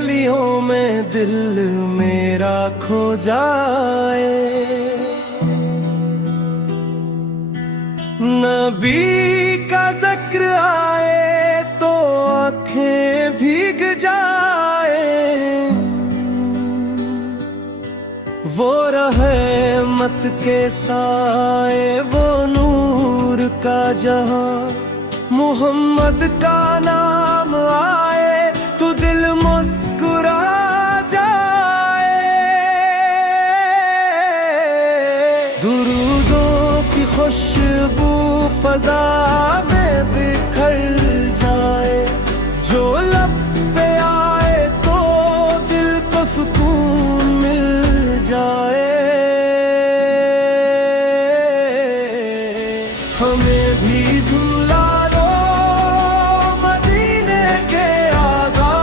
गलियों में दिल मेरा खो जाए। नबी का जिक्र आए तो आंखें भीग जाए। वो रहमत के साए, वो नूर का जहां, मोहम्मद का नाम आए तो दिल मुस्कुरा जाए। दुरूदों की खुशबू फजा में बिखर जाए। जो लब पे आए तो दिल को सुकून मिल जाए। हमें भी धुला लो मदीने के आगा,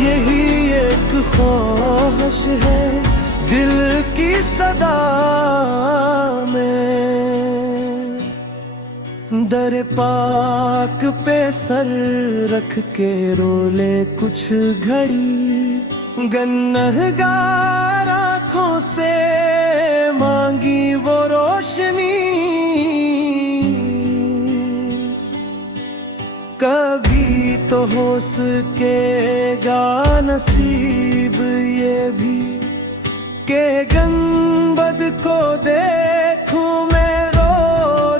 यही एक ख्वाहिश है दिल की सदा में। दर पाक पे सर रख के रोले कुछ घड़ी, गन्नहगार आँखों से मांगी वो रोशनी। कभी तो हो सकेगा नसीब ये भी के गंबद को देखूं मैं रो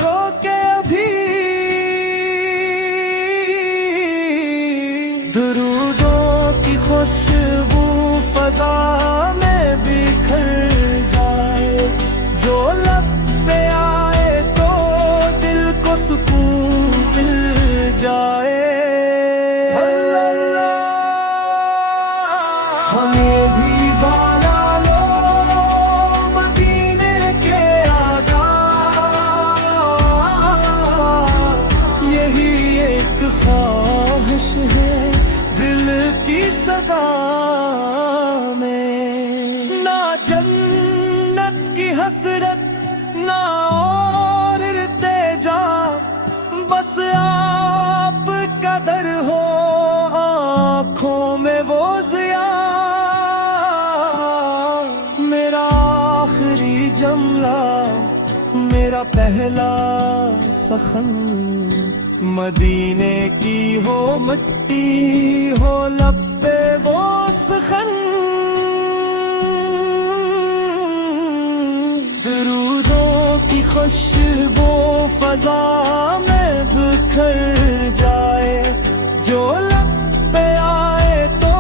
रो के अभी। दुरूदों की खुशबू फजा में बिखर जाए। जो लब पे आए तो दिल को सुकून मिल जाए। हमें भी बाला लो मदीने के आगा, यही एक ख्वाहिश है दिल की सदा में। ना जन्नत की हसरत ना और इर्तिजा, बस आप का दर हो आँखों में वो ज़िया। मेरा आखिरी जमला, मेरा पहला सखन, मदीने की हो मिट्टी हो लब पे वो सखन। दुरूदों की खुशबू फजा में बिखर जाए। जो लब पे आए तो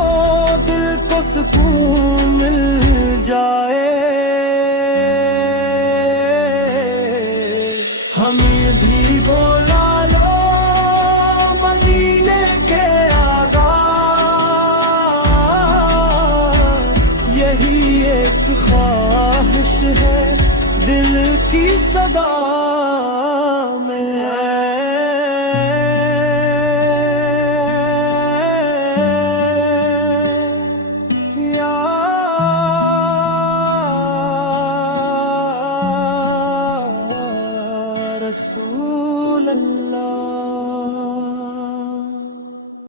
दिल को सुकून मिल जाए। हमें भी बोला लो मदीने के आगा, यही एक ख्वाहिश है दिल की सदा में। या रसूल अल्लाह।